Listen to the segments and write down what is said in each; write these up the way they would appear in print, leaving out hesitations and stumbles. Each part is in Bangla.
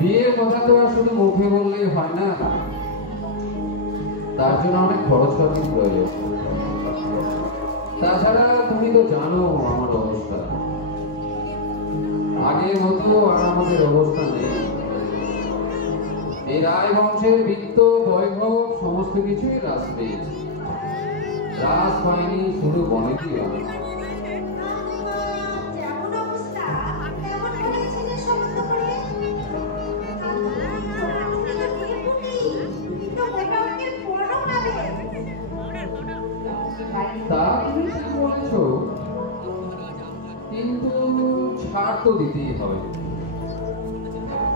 বিয়ের কথা তো আর শুধু মুখে বললেই হয় না, তার জন্য অনেক খরচপাতির প্রয়োজন। তাছাড়া তুমি তো জানো আমার অবস্থা, আগের মতো আর আমাদের অবস্থা নেই। এই রায় বংশের বৃত্ত বৈভব সমস্ত কিছুই হ্রাস পেয়েছে। হ্রাস হয়নি শুধু বনেটি হয়। তা তুমি ঠিক বলছো, কিন্তু ছাড় তো দিতেই হবে।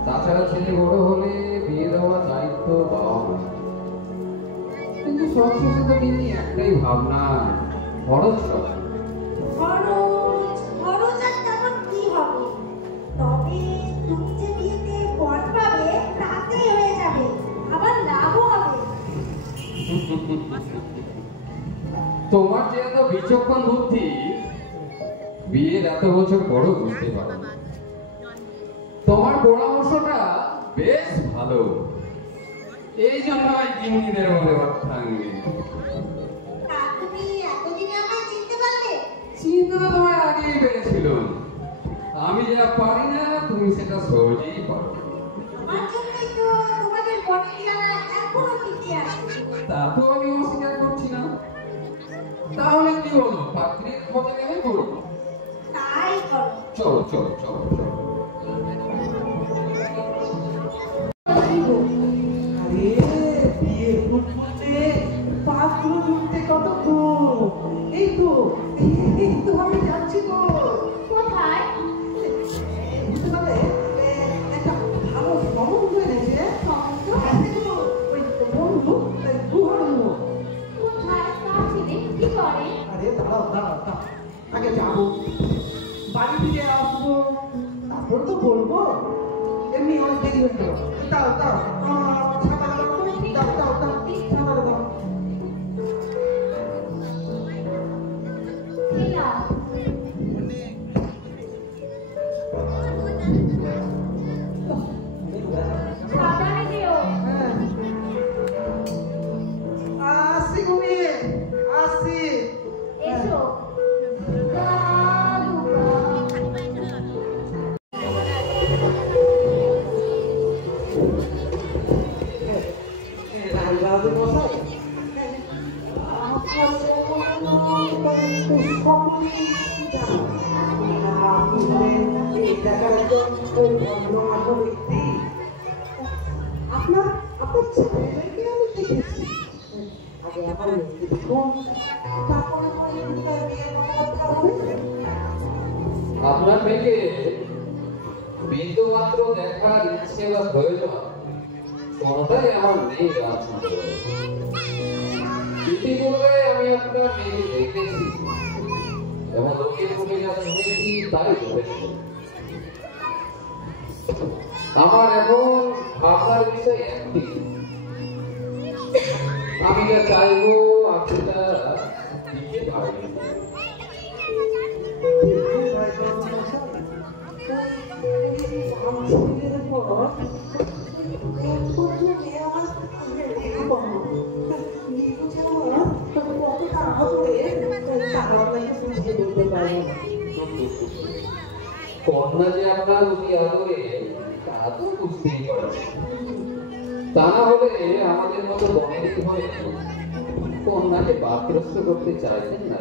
তাছাড়া ছেলে বড় হলে বিয়ে দেওয়ার দায়িত্ব পাওয়া হয়। কিন্তু সবশেষে তো তিনি একটাই ভাবনা, খরচ হবে। তোমার যে এত বিচক্ষণ বুদ্ধি, বিয়ের এত বছর পরও বুঝতে পারো। তোমার পরামর্শটা বেশ ভালো, এই জন্য গিন্নিদের বলে চিন্তা তোমায় আগেই পেরেছিল। আমি যা পারি না তুমি সেটা সহজেই পারো। তা তো আমি অস্বীকার করছি না। তাহলে কি বলো, পাত্রীর খোঁজে গেলে করবো? চলো চলো চলো চলো। আগে যাবো, বাড়ি ফিরে আসবো, তারপর তো বলবো। এমনি অনেক দেরি হয়ে গেল। দাও দাও আসি ঘুমিয়ে আসি। এসো আপনার মেয়েকে বিন্দু মাত্র দেখার ইচ্ছে বা প্রয়োজন কোনটাই আমার নেই। ইতিপূর্বে আমি আপনার মেয়েকে দেখেছি এবং লোকের মুখে যা শুনেছি তাই বলেছি। আমার এখন আপনার বিষয় একটি, আমি যা চাইবো আপনি তা দিতে পারবেন। কন্যা যে আপনার অতি আদরে তা তো বুঝতেই পারছি। তা না হলে আমাদের মতো বনের হয়ে কন্যাকে বাকগ্রস্ত করতে চাইতেন না।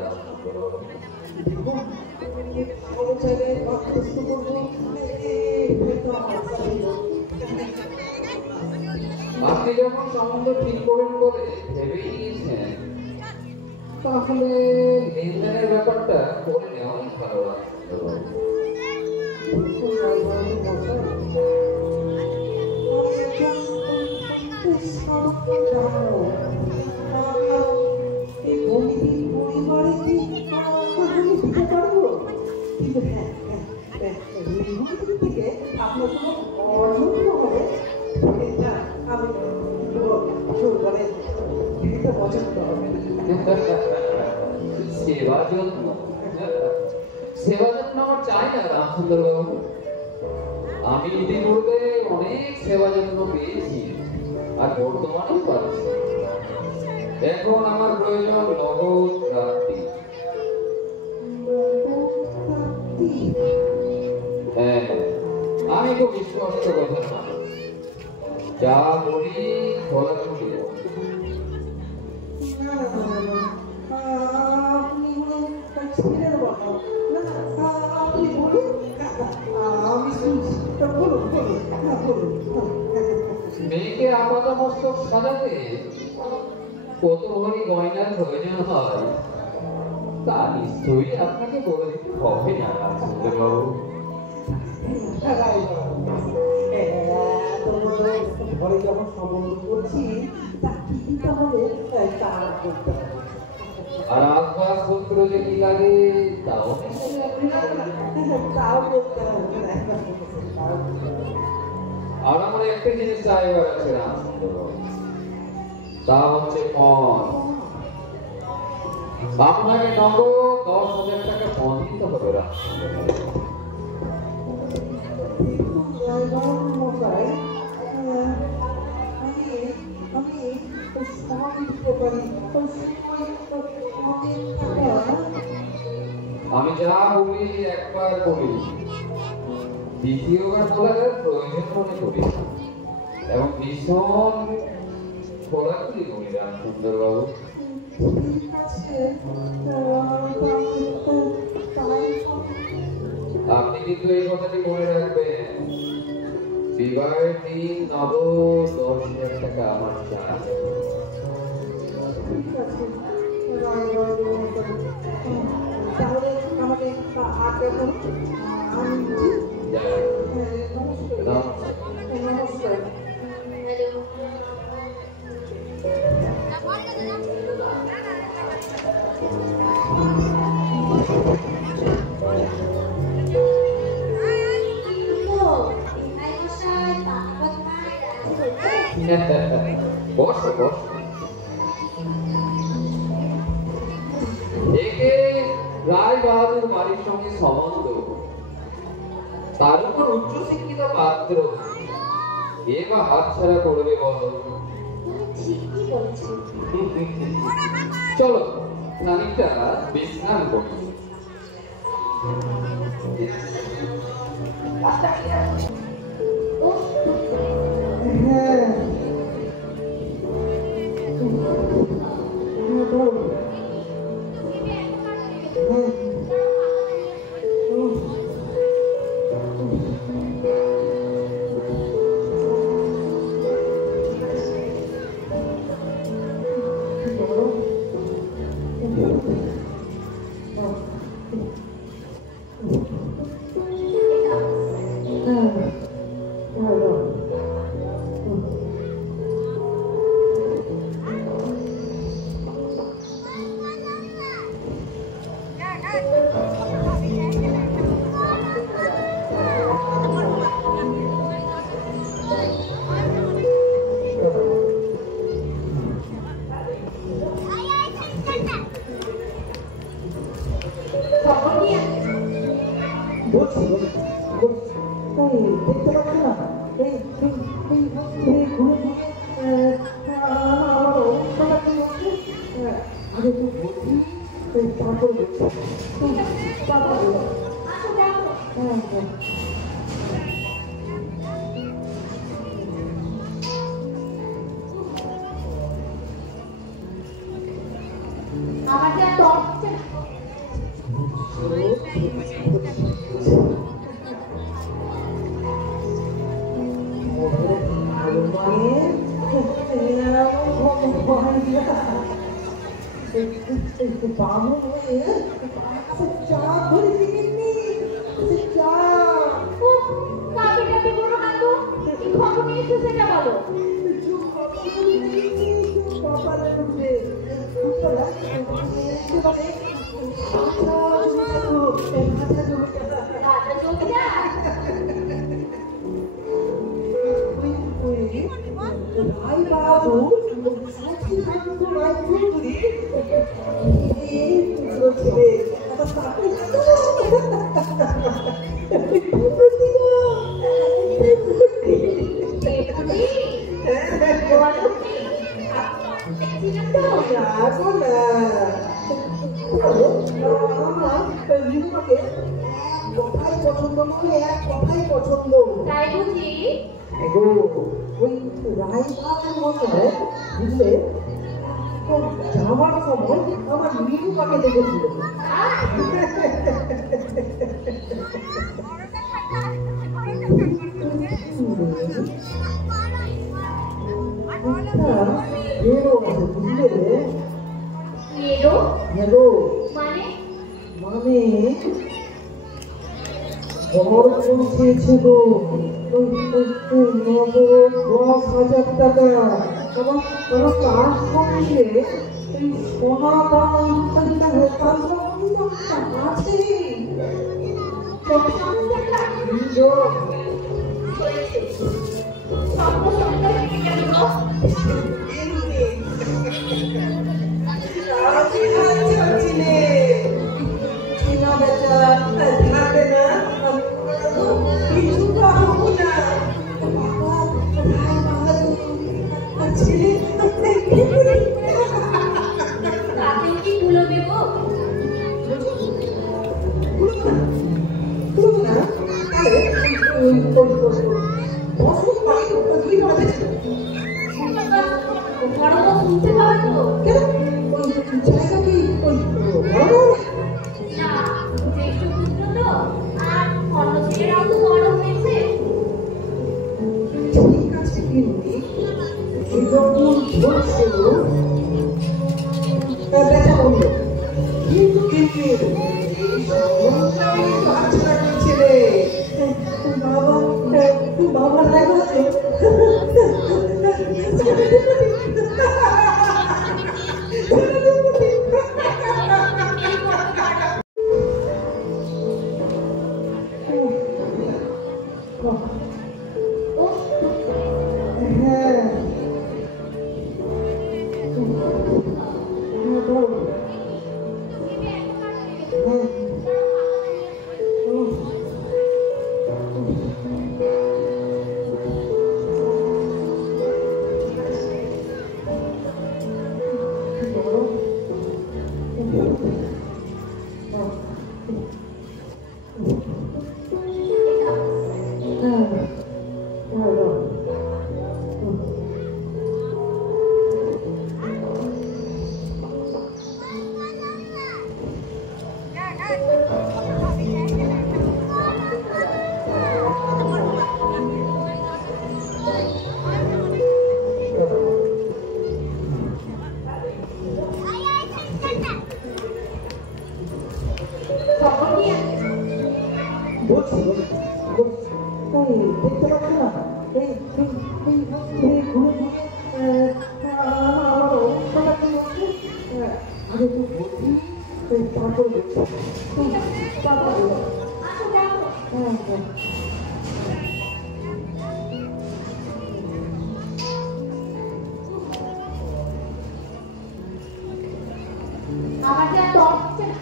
আপনি যখন সম্বন্ধ ঠিক করবেন বলে ভেবেই নিয়েছেন, তাহলে লেনদেনের ব্যাপারটা করে নেওয়াই ভালো লাগতো। সেবা যত্ন আমার চাই না রামচন্দ্র বাবু। আমি ইতিপূর্বে অনেক সেবা যত্ন পেয়েছি আর বর্তমানেও পাচ্ছি। এখন আমার প্রয়োজন নগদ প্রাপ্তি। হ্যাঁ, আমি খুব বিশ্বস্ত কথা না, যা বলি খোলাখুলি মেয়েকে আপাতমস্তক সাজাতে কত ভরি গয়নার প্রয়োজন হয় তা নিশ্চয়ই আপনাকে বলে দিতে হবে না রামচন্দ্রবাবু। ঘরে যখন সম্বন্ধ করছি তা কি দিতে হবে তা করতে হবে। আর আসবাবপত্র যে কি লাগে তাও আর আমার একটা জিনিস চাইবার আছে রামচন্দ্রবাবু, তা হচ্ছে পণ। আপনাকে নগদ 10,000 টাকা পণ দিতে হবে রামচন্দ্রবাবু। আমি যা বলি একবার বলি, দ্বিতীয়বার বলার প্রয়োজন মনে করি এবং ভীষণ খোলাখুলি বলি রামচন্দ্রবাবু। আপনি কিন্তু এই কথাটি মনে রাখবেন, বিবাহের দিন নগদ 10,000 টাকা আমার চাই। তাহলে আমাকে আগে নমস্কার। বসো বসো। একে রায় বাহাদুর বাড়ির সঙ্গে সম্বন্ধ, তার উপর উচ্চশিক্ষিত পাত্র, এ বা হাতছাড়া করবে বলো? চলো খানিকটা বিশ্রাম করি। বাবু হয়ে চা করে দিইনি চা কাপি কাপি করো না তো কি খবর নিয়ে এসেছে সেটা বলো কপালে ঢুকবে রাজা চলতে যা ভাই বাবু কথাই পছন্দ মানে এক কথাই পছন্দ তাই বুঝি এগো ওই রায়বাড়ির মধ্যে বুঝলে যাওয়ার সময় আমার মিঠু পাকে দেখেছিল মেয়েরও আছে বুঝলে মেরো মেয়েরও মানে মানে ঘর পৌঁছেছে গো 10,000 টাকা আমার তার সঙ্গে এই সোনা দাম আছে স্বপ্ন সুন্দর হয়ে গেল তাতে কি তুলো দেবো বড় তো শুনতে পাবে তো না জ্যেষ্ঠ পুত্র তো আর অন্য ছেলেরাও তো বড় হয়েছে ঠিক আছে কিন্তু এই যখন বলছে বেচা বলল কিন্তু কিন্তু বাচ্চা করছে রে বাবা তাই বলছে আমার যা টক হচ্ছে না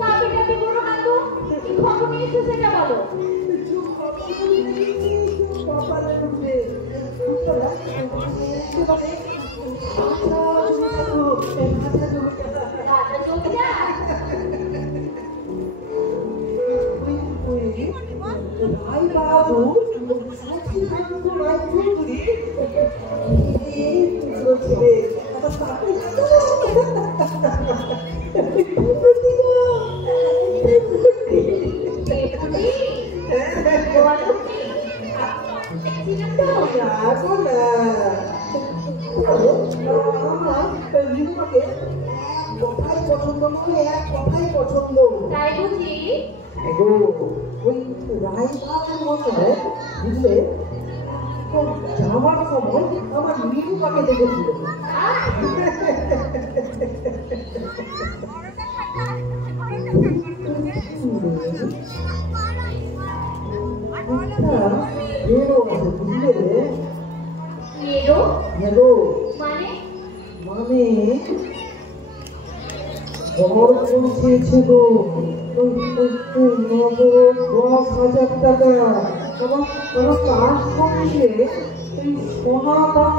কাপি কাপি করো না তো কি খবর নিয়ে এসেছে সেটা বলো রাজা চলতে যা ভাই বাবু গো না। আমার লিমুকে কথাই পছন্দ মানে এক কথাই পছন্দ। তাই বুঝি? এগো ওই রায়বাড়ির মশাই বুঝলে ওর যাওয়ার সময় আমার লিমুকে দেখেছিল। মেয়েরও আছে বুঝলে? মেরো মেয়েরও মানে? মানে ঘর পৌঁছেছে গো। নগদ 10,000 টাকা। আমার তার সঙ্গে এই সোনা দাম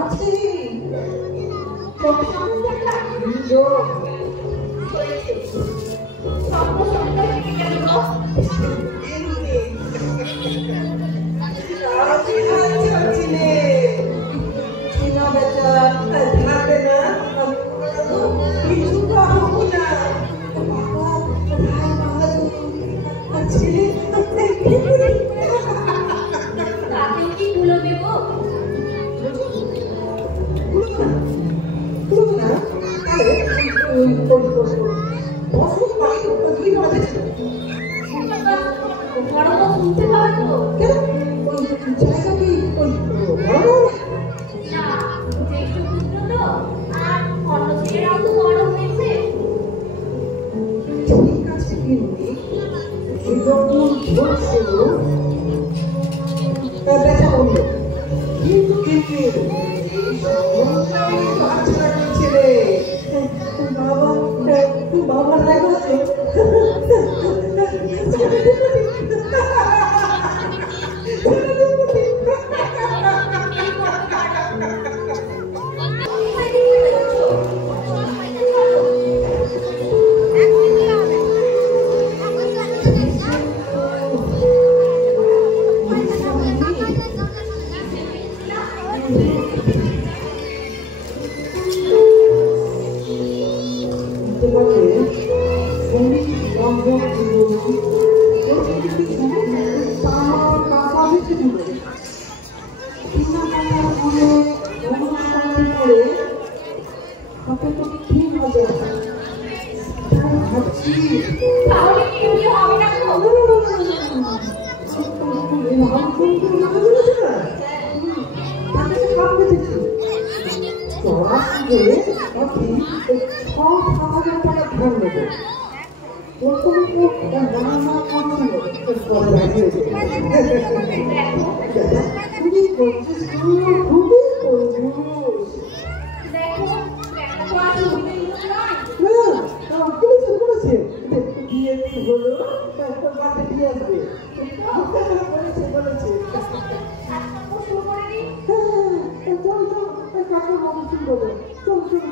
আছে। স্বপ্ন স্বপ্ন থেকে গেল গো। তাতেও কি ভুলবে গো? বড় তো শুনতে পাবে তো? না, জ্যেষ্ঠ পুত্র তো, আর অন্য ছেলেরাও তো বড় হয়েছে। ঠিক আছে কিন্তু এরকম ধরছে দেখা বললো কিন্তু কিন্তু বাচ্চারা করছে রে বাবা নাই বলছে তাহলে কি বিয়ে হবে না গো? দেখো, দেখা তো আর সুবিধে নয়। বিয়ে হলো তারপর বাড়ি দিয়ে আসবে বলেছে ও শুরু করে দিই। চল চল কাকে বাবু শুনবো চল চল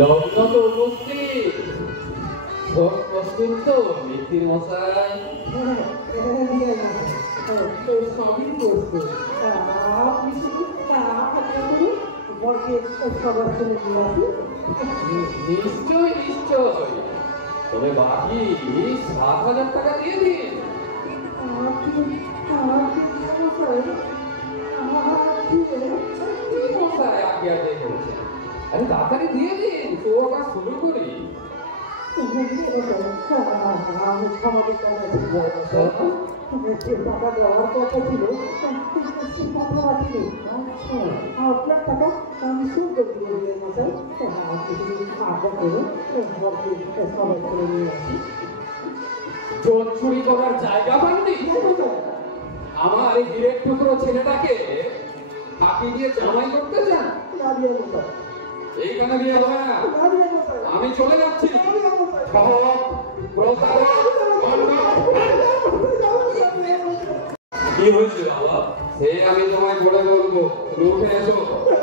লগ্ন তো উপস্থিত। সব প্রস্তুত তো মিত্তির মশাই? সবই করছে আপনি শুধু বরকে সবার জন্য নিয়ে আসুন নিশ্চয় নিশ্চয়, তবে বাকি 7,000 টাকা দিয়ে দিন। কি মশাই আজ্ঞা দিয়ে বলছেন? আরে তাড়াতাড়ি দিয়ে দিন, তো আবার শুরু করি। টাকা দেওয়ার কথা ছিল আপনার টাকা আমি শোধ করতে পারি মশাই আপনি আগে করে সবাই করে নিয়ে আসি জোর চুরি করার জায়গা পাননি? আমার এই হিরের টুকরো ছেলেটাকে ফাঁকি দিয়ে জামাই করতে চান? এইখানে বিয়ে হবে না, না বিয়ে করতে হবে। আমি চলে যাচ্ছি। না বিয়ে করতে হবে। সহক, প্রতারক, অন্যায়। কি হয়েছে বাবা? সে আমি তোমায় পড়ে বলবো, তুমি উঠে এসো। কি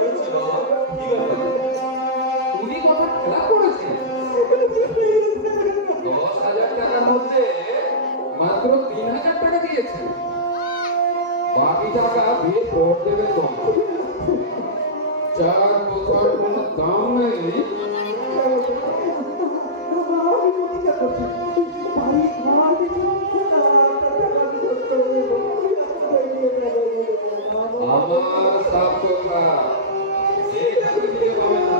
হয়েছে বাবা? কি ব্যাপার? তুমি কথা খেলা করেছি। 10,000 টাকার মধ্যে মাত্র 3,000 টাকা দিয়েছি, বাকি টাকা বিয়ে পর দেবে তোমার। 4 বছর কোনো দাম নেই। আমার সাপ কথা এটা তুমি দিতে পাবে না।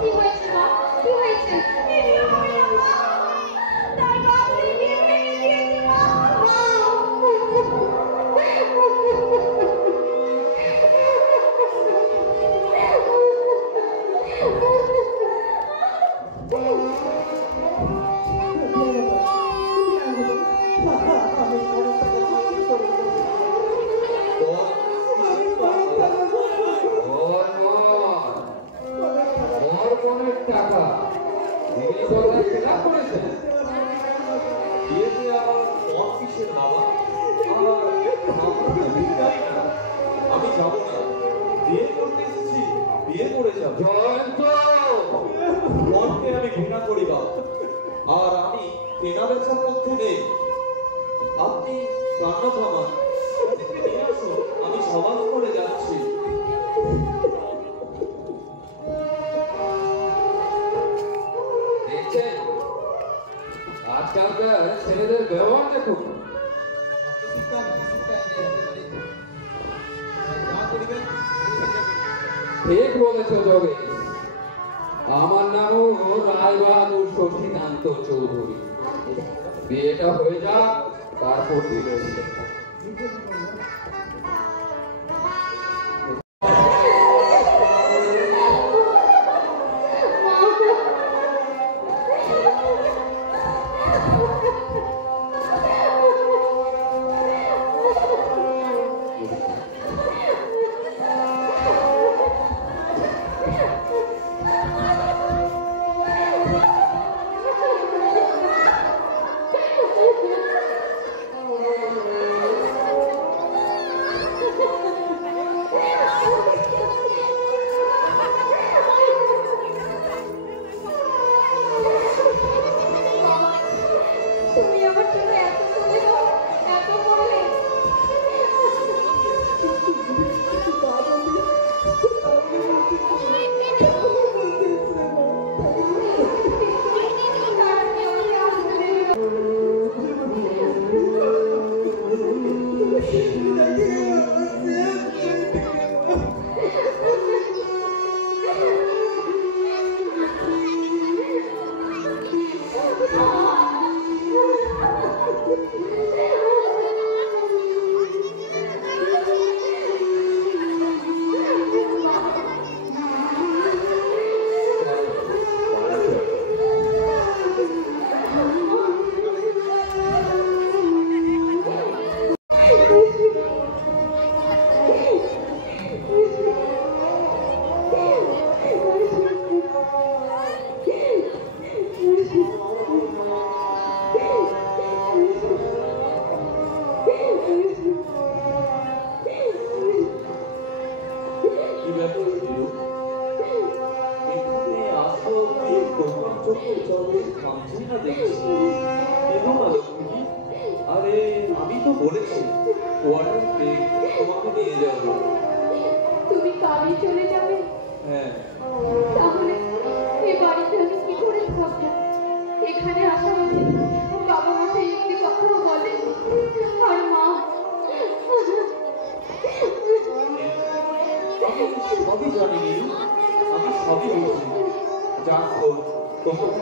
কি হয়েছে মা? কি হয়েছে? তার বাবুরে বিয়ে ভেঙে দিয়েছে মা। ওর বোনের টাকা তিনি কথা খেলা করেছেন। বিয়েতে আবার মত কিসের বাবা? আর আমার তো বিয়ে জানি না। আমি যাবো না। বিয়ে করতে এসেছি, বিয়ে করে যাবো। জয়ন্ত, মনকে আমি ঘৃণা করি বাবা। আর আমি কেনা বেচার মধ্যে নেই। আপনি কান্না থামান, ওদেরকে নিয়ে আসুন, আমি সমাজ করে যাচ্ছি। দেখছেন আজকালকার ছেলেদের ব্যবহার দেখুন। ঠিক বলেছ যোগেশ, আমার নামও রায় বাহাদুর শশীকান্ত চৌধুরী। বিয়েটা হয়ে যাক, তারপর দিলে তুমি আমার জন্য এত করলে, এত করলে। কি ব্যাপার ছিল? এখানে আসো অব্দি তোমার চোখে জলে থামছে না দেখছি। কেন না লক্ষ্মী? আরে আমি তো বলেছি ওয়াটার ব্রেক তোমাকে নিয়ে যাবো। তুমি কালে চলে যাবে, হ্যাঁ, তাহলে এই বাড়িতে আমি কি করে থাকবো? এখানে আসা হচ্ছে বাবা মশাই একটি কথাও বলেন, আর মা আমি সবই জানি নীলু, আমি সবই বুঝি। যাক হোক, তোমাকে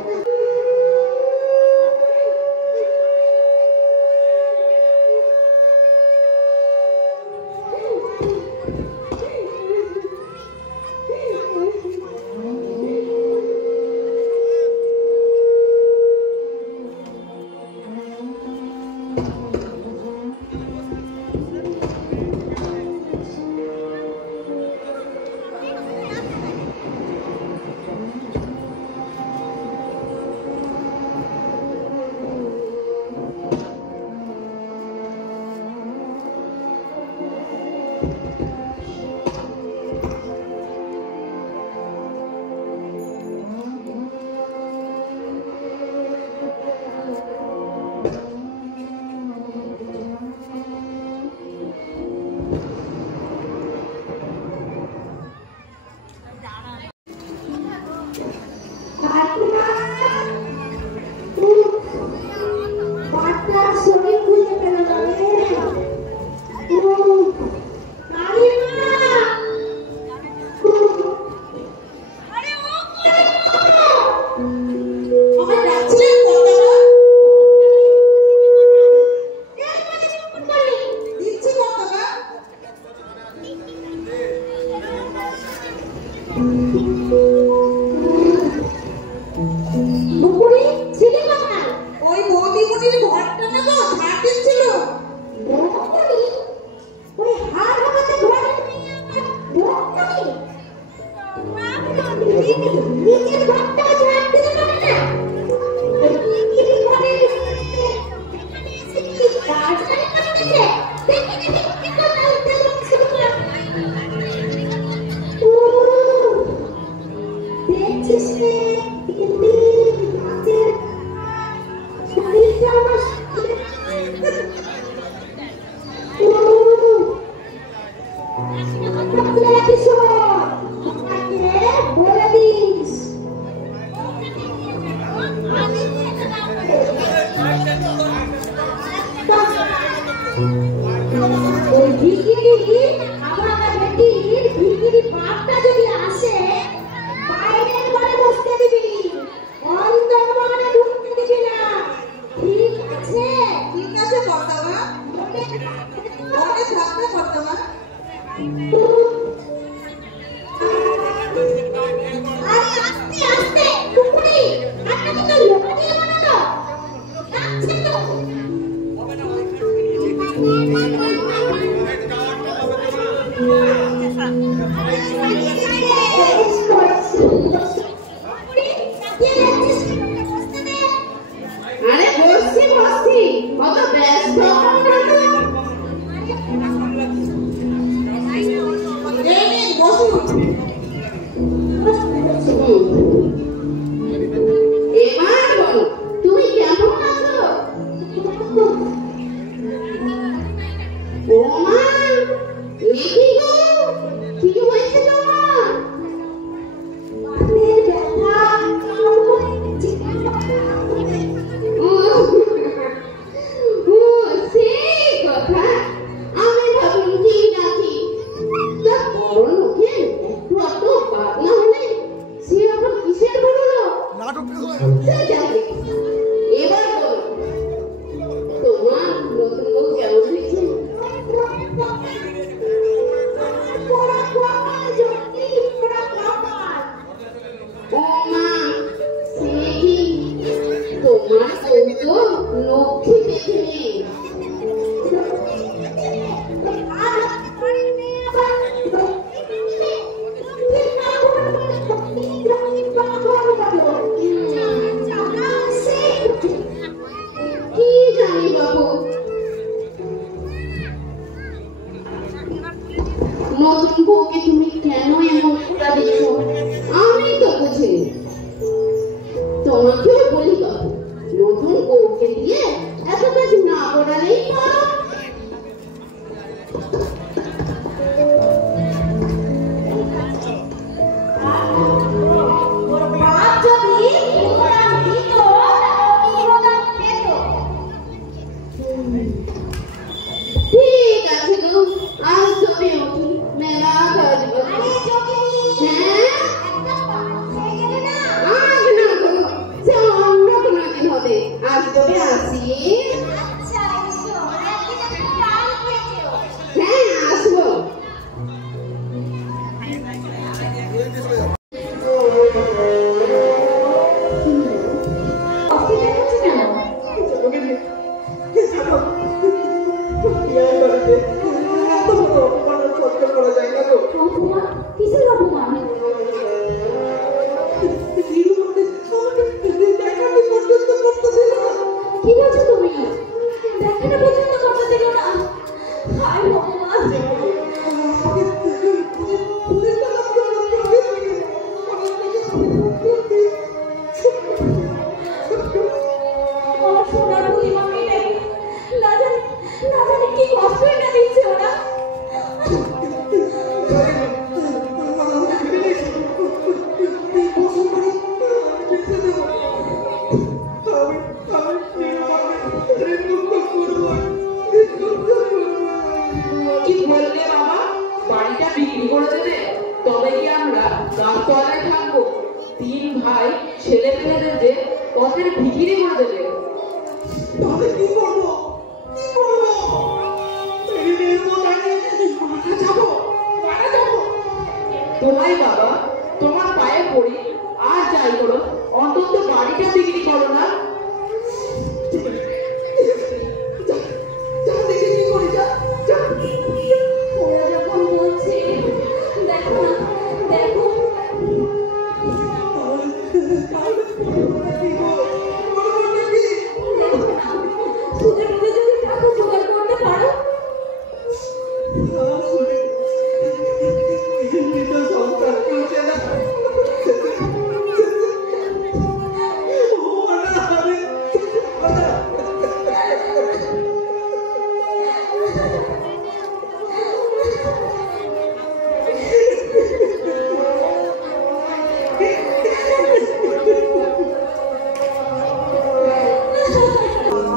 সারাটা শরীর খুঁজে পেল না রে। কালিমা! আমার ডাকছিলেন কর্তারা? দিচ্ছি কর্তারা। মুকুরি ছিলি কোথায়? ওই বৌদিমণির ঘরটা না গো ধার দিচ্ছিল। মুকুরি? ওই হাড় ভাঙাতে ঘরে নিয়ে আমার মুকুরি? নিজের ঘরটা ঝাড় দিতে পারে না? নিজের ঘরে কাজ করে করতেছে। দেখি কি কথা উঠতে শুরু করে। দেখছিস রে, হাতের শরীরটা আমার বলে দিস ওই ভিকিরি আমার বেটির ভিকিরি বাপটা যদি আসে বাইরের ঘরে বসতে দিবি, অন্তর ঘরে ঢুকতে দিবি না, ঠিক আছে? ঠিক আছে কর্তারা, মনে থাকবে কর্তারা। আরে আস্তে আস্তে টুকুরি, আপনাকে তো লোক দিয়ে বানানো যাচ্ছে তো। আরে বসছি বসছি, অত ব্যস্ত হবেন না তো। এই নিন বসুন। এবার বলো, তুমি কেমন আছো? ও মা, এ কি গো? কি হয়েছে তোমার? পেটের ব্যথা, ও সেই কথা। আমি ভাবলাম কি নাকি তা বড় লোকের একটু আধটু পাতলা হলে সে আবার কিসের বেরোলো? সে যাবে। এবার বলো, তোমার নতুন বউ কেমন হয়েছে? ও মা, সে কি তোমার বউ তো লক্ষ্মী দেখে। কি জানি বাবু, নতুন বউকে তুমি কেন এমন খোঁড়া দিচ্ছ আমি তো বুঝিনি। তোমাকেও বলি বাবু, নতুন বউকে দিয়ে এত কাজ না করালেই পারো। বাপ যদি অনুদান দিত, অনুদান পেত। ঠিক আছে গো, আজ তবে উঠি, মেলা কাজ বাকি। আরে যোগিনী, হ্যাঁ, একটা পান খেয়ে গেলে না। আজ না গো, সে অন্য কোনো দিন হবে। আজ তবে আসি। আচ্ছা এসো, একদিন একটা ডাল খেয়েছো। হ্যাঁ, আসবো। অস্থির দেখাচ্ছ কেন? অপমান? কিসের অপমান? কি বলছো তুমি? দেখাটা পর্যন্ত করতে দিল না? হায় ভগবান! আমার সোনার বুড়িমা মেয়েটাকে না জানি কি কষ্টই না দিচ্ছে ওরা। আমি গাছতলায় থাকবো। 3 ভাই ছেলে মেয়েদেরকে পথের ভিখিরি করে দেবে। তাহলে কি করবো? কি করবো? এই মেয়ের মতাকে মারা যাবো, মারা যাবো। তোমায় বাবা, তোমার পায়ে পড়ি, আর যাই করো অন্তত বাড়িটা বিক্রি করো না। যা দেখে কি করি, যা যা। ওরা যখন বলছে, দেখো না, দেখো। তাহলে তাহলে করবোটা কি গো? করবোটা কি? দেখো না, সুদের মধ্যে যদি টাকা জোগাড় করতে পারো, আসলে এমনি তো সংসার চলছে না। ও না, আমি না।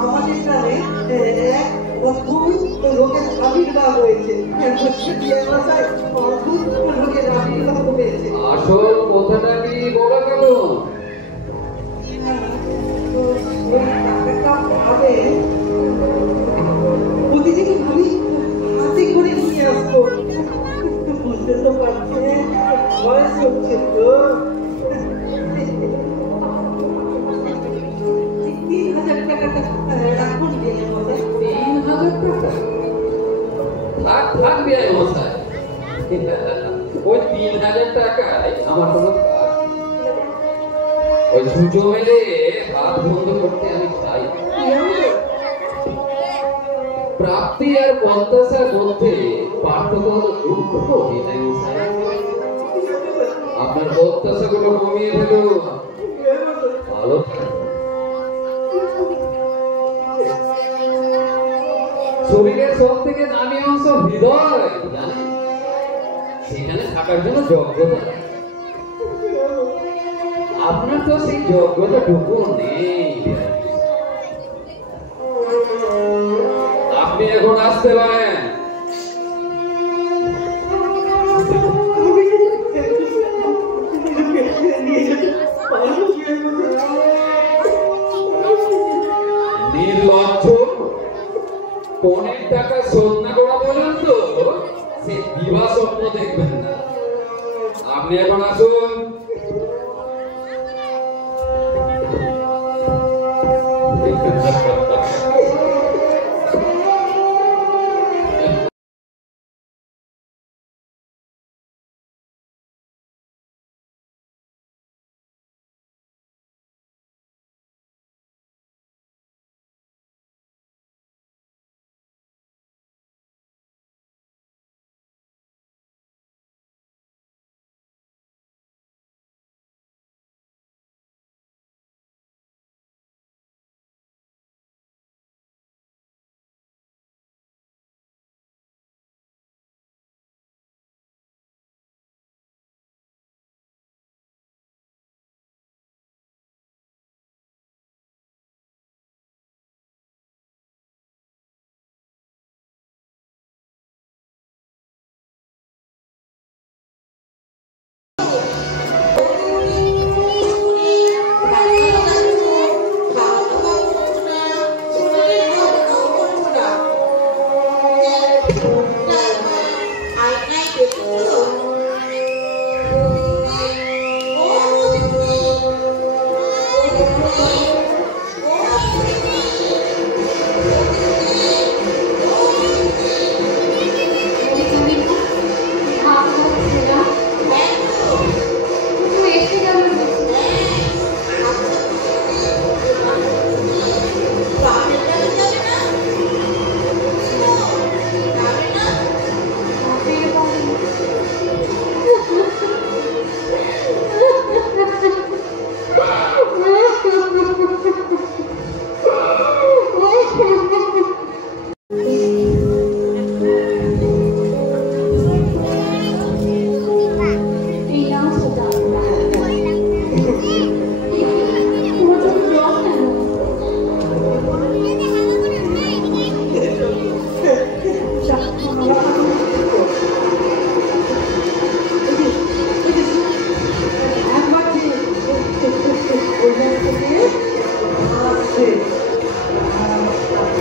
আমাদের গ্রামে এক অদ্ভুত রোগের আবির্ভাব হয়েছে। বিয়ে বাসায় অদ্ভুত রোগের আবির্ভাব হয়েছে। আসল কথাটা কি বলা গেল? ওই টাকাটা পাবে প্রতিদিন আমি হাতে করে নিয়ে আসবো। বুঝতে তো পারছেন, বয়স হচ্ছে তো। 3,000 টাকাটা রাখুন বিয়ে মশাই। 3,000 টাকা? থাক থাক বিয়াই মশাই, ওই 3,000 টাকায় আমার কোনো কাজ নেই। ওই ছুঁচো মেলে হাত বন্ধ করতে আমি চাই। প্রাপ্তি আর প্রত্যাশার মধ্যে পার্থক্য হলো দুঃখ, বিনয় মশাই। আপনার প্রত্যাশাগুলো কমিয়ে ফেলুন, ভালো থাকুন। শরীরের সব থেকে দামি অংশ হৃদয়, জানেন? সেখানে থাকার জন্য যোগ্যতা নেই। আপনার তো সেই যোগ্যতাটুকু নেই। আপনি এখন আসতে পারেন। নির্লজ্জ, পনের টাকা শোধ না করা পর্যন্ত সে বিবাহ স্বপ্ন দেখবেন না। আপনি এখন আসুন।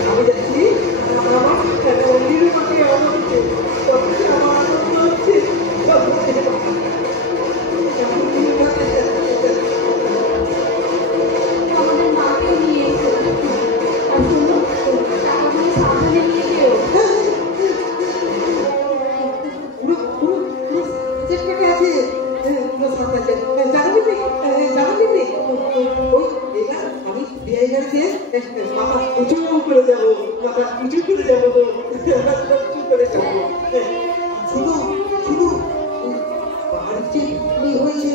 আমি যাচ্ছি আমার মন্দিরের মাঠে আমাকে আমার আনন্দ হচ্ছে আমাদের মাকে নিয়ে এসো আর শোনো টাকাগুলো সামনে নিয়ে যেও উঁচু করে যাবো মাথা উঁচু করে যাবো উঁচু করে যাবো শুনো শুনো বাড়িতে কি হয়েছে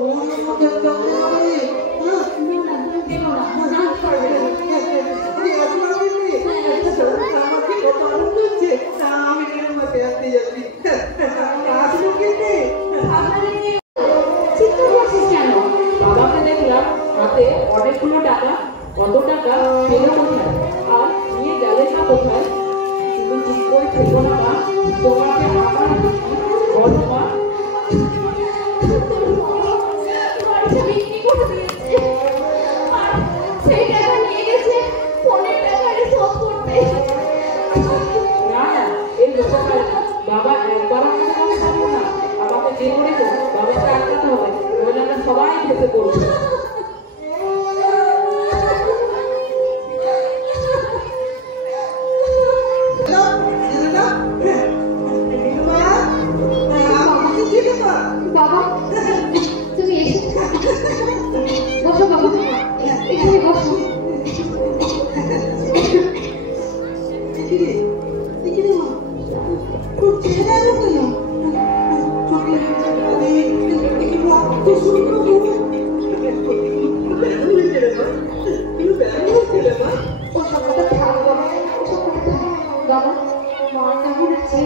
মনের মধ্যে চলতে হবে হ্যাঁ দেবো না নাচ করবে চিন্তা করছিস কেন? বাবাকে দেখলাম হাতে অনেকগুলো টাকা, কত টাকা পেলো কোথায় আর নিয়ে গেলে না কোথায়? তুমি ঠিক করে থেকো না মা, তোমাকে আমার বলো মা। বাড়িটা বিক্রি করে দিয়েছে আর সেই টাকা নিয়ে গেছে ফোনের টাকারে শোধ করতে না না, এই লোকটা বাবা একবারও কোনো কথা বলবো না। বাবাকে যে করে হোক বাবাকে আটকাতে হবে, নইলে আমরা সবাই খেতে পড়বো। বাবা তুমি এসে বসো বাবা এখানে বসো ওসব কথা থাক বাবা ওসব কথা থাক বাবা মা কেমন আছে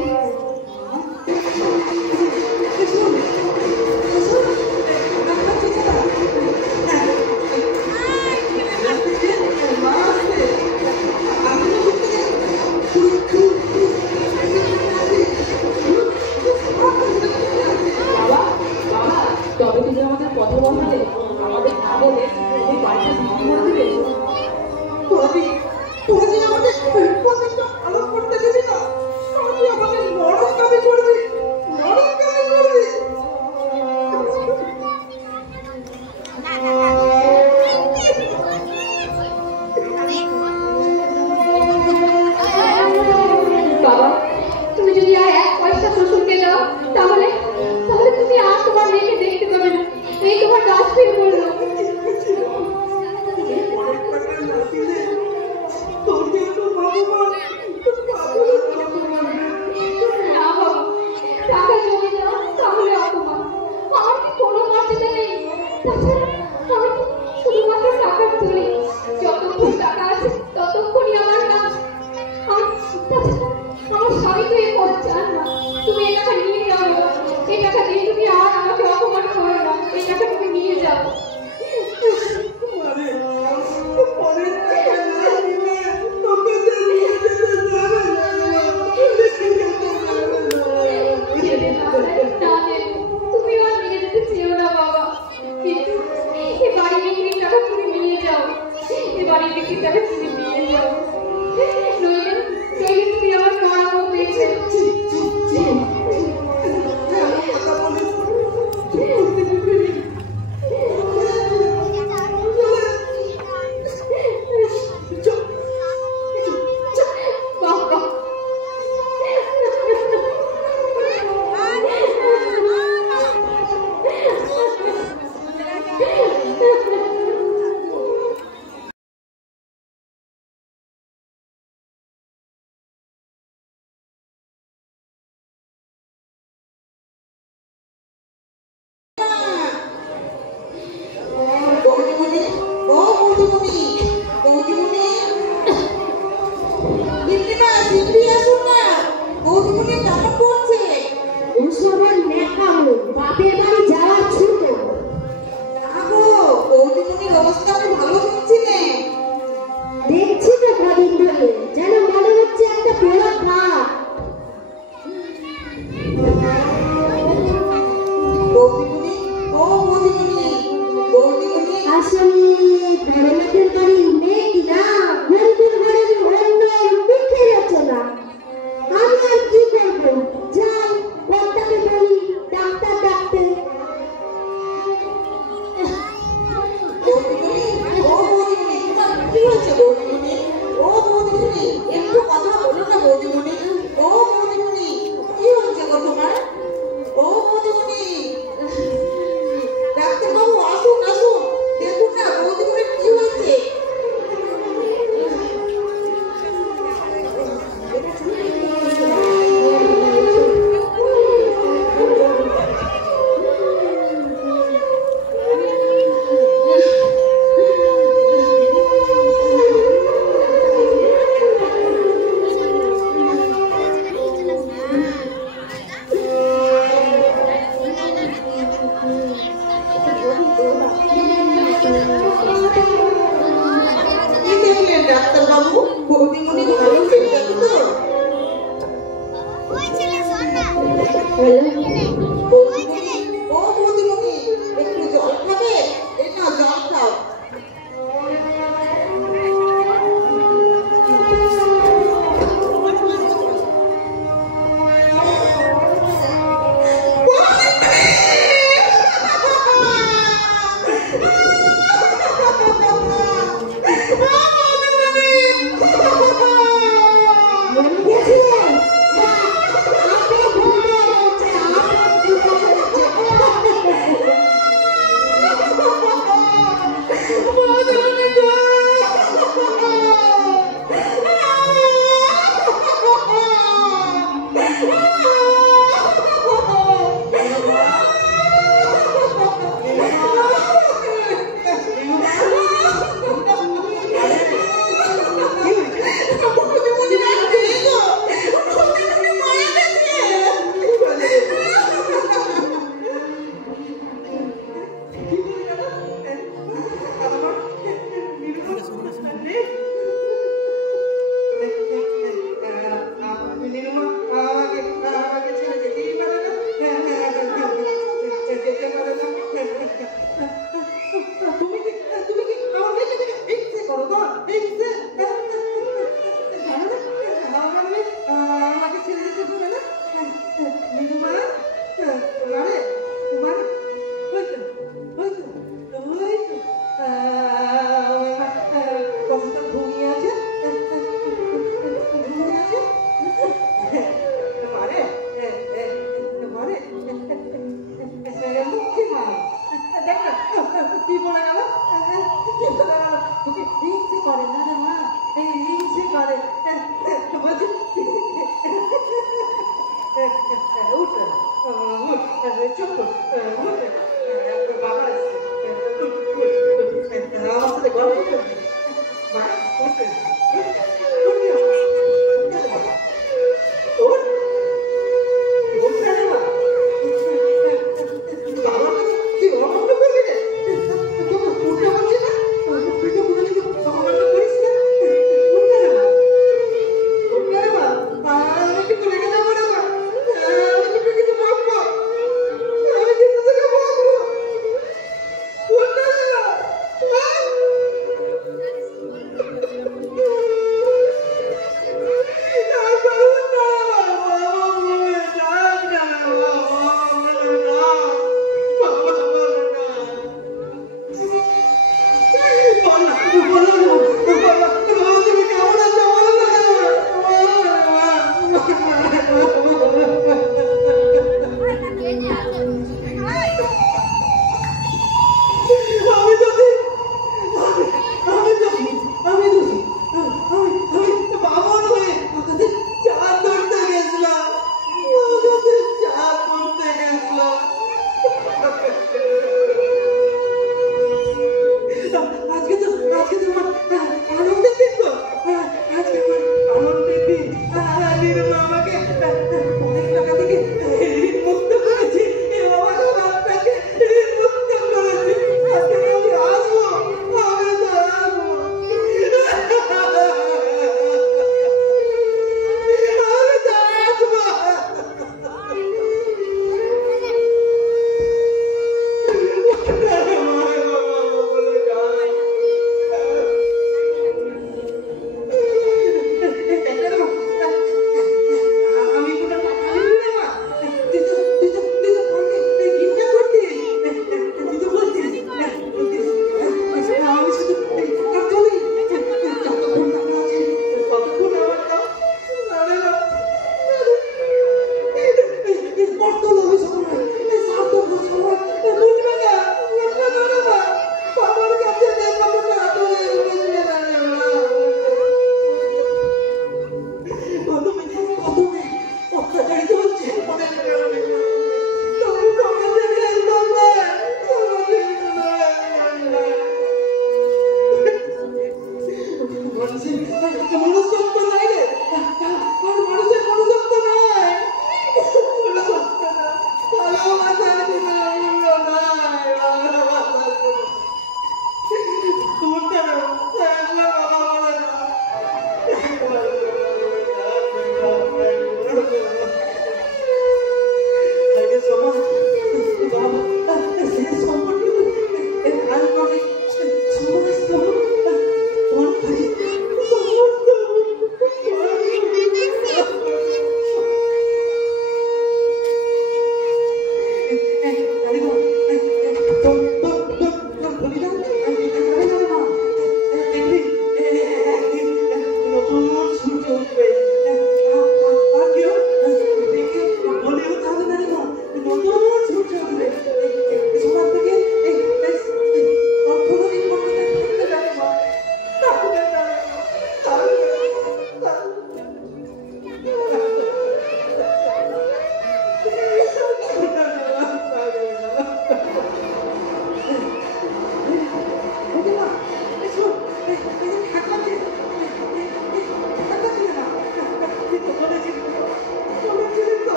বাবা বাবা তবে তুমি আমাদের কথা বলতে আমাদের না বলে তুমি বাড়িটা বিক্রি করে দেবে। বাবা তুমি যদি আর এক পয়সা শ্বশুরকে দাও তাহলে তাহলে তুমি আর তোমার মেয়েকে দেখতে পাবে না এই তোমার ডাস্টবিন বললো না বাবা টাকা জমে দাও তাহলে অপমান আমার কি কোনো মর্যাদা নেই তাছাড়া আমি তো শুধুমাত্র টাকা তুলি যতক্ষণ টাকা আছে ততক্ষণই আমার কাজ আর তাছাড়া আমার স্বামী তো এই পথ চান না তুমি এই টাকা নিয়ে যাও এই টাকা দিয়ে তুমি আর আমাকে অপমান করো না এই টাকা তুমি নিয়ে যাও যেতে না না দেব তুমি আর নিয়ে যেতে চেও না বাবা কিন্তু এই বাড়ি বিক্রির টাকা তুমি নিয়ে যাও এই বাড়ি বিক্রির টাকা তুমি নিয়ে যাও নইলে নইলে তুমি আমার মরার মতো এসে বাবা ওসবের ন্যাকামো বাপের বাড়ি যাওয়ার ছুটো দেখছি তো কদিন ধরে যেন মনে হচ্ছে একটা পোড়া ভাত আসলে বড়মাদের বাড়ির মেয়ে কি না বলবো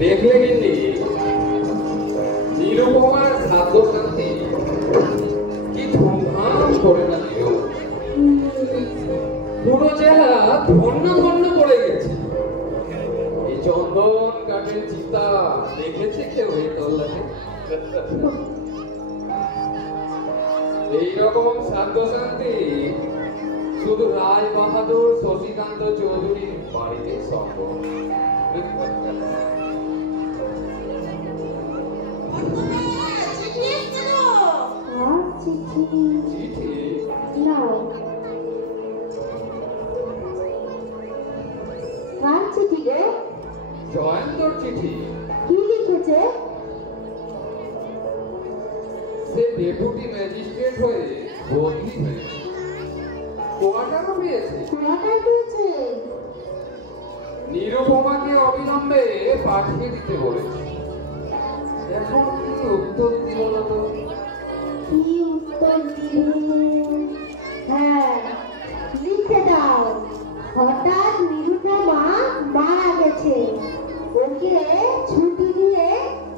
দেখলে কিন্তু নিরুপমার খাদ্য শান্তি কি ধুমধাম করে না দিল। পুরো জেলা ধন্য ধন্য পড়ে গেছে। এই চন্দন কাঠের চিতা দেখেছে কেউ এই তল্লাটে? এইরকম খাদ্য শান্তি শুধু রায় বাহাদুর শশীকান্ত চৌধুরীর বাড়িতে সম্ভব। চিঠি নাও। কার চিঠি গো? জয়ন্তর চিঠি। কি লিখেছে? সে ডেপুটি ম্যাজিস্ট্রেট হয়ে বদলি হয়েছে, কোয়ার্টারও পেয়েছে। কোয়ার্টার পেয়েছে? নিরুপমাকে অবিলম্বে পাঠিয়ে দিতে বলেছে। এখন কি উত্তর দিল না তো? কি উত্তর দিবে? হ্যাঁ, লিখে দাও। হঠাৎ নিরুপমা মারা গেছে, ওকে ছুটি নিয়ে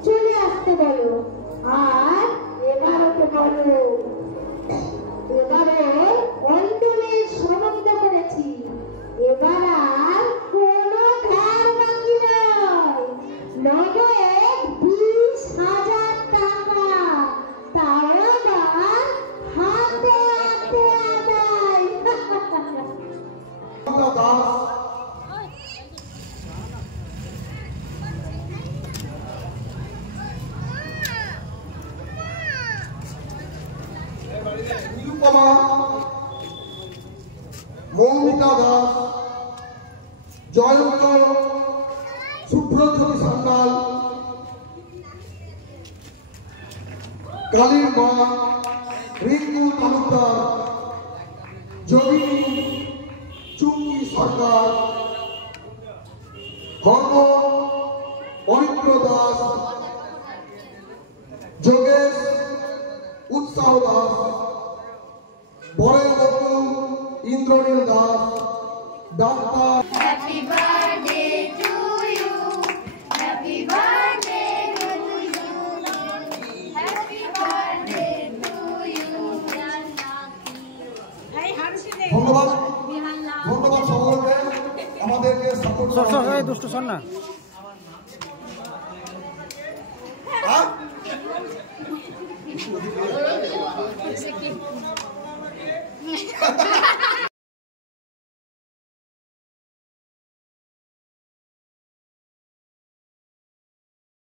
চলে আসতে বলো। আর এবারও বলো, এবারে অন্তরের সমাপ্ত করেছি। এবার আর কোনো ধার বাকি নয়। নগদ 20,000 টাকা, তাও আবার হাতে হাতে আদায়। নিরুপমা, মৌমিতা দাস, জয়ন্ত, সুব্রজ্যোতি সান্যাল, কালীর মা, রিঙ্কু তালুকদার, যোগিনী, চুমকি সরকার, হরমোন, অরিত্র দাস, যোগেশ, উৎসাহ দাস, বড় বন্ধু Indranil Das, doctor. Happy birthday to you. Happy birthday to you. Happy birthday to you. ধন্যবাদ ধন্যবাদ সকলকে আমাদেরকে সাপোর্ট করার দুষ্টু শোন না। জন্য।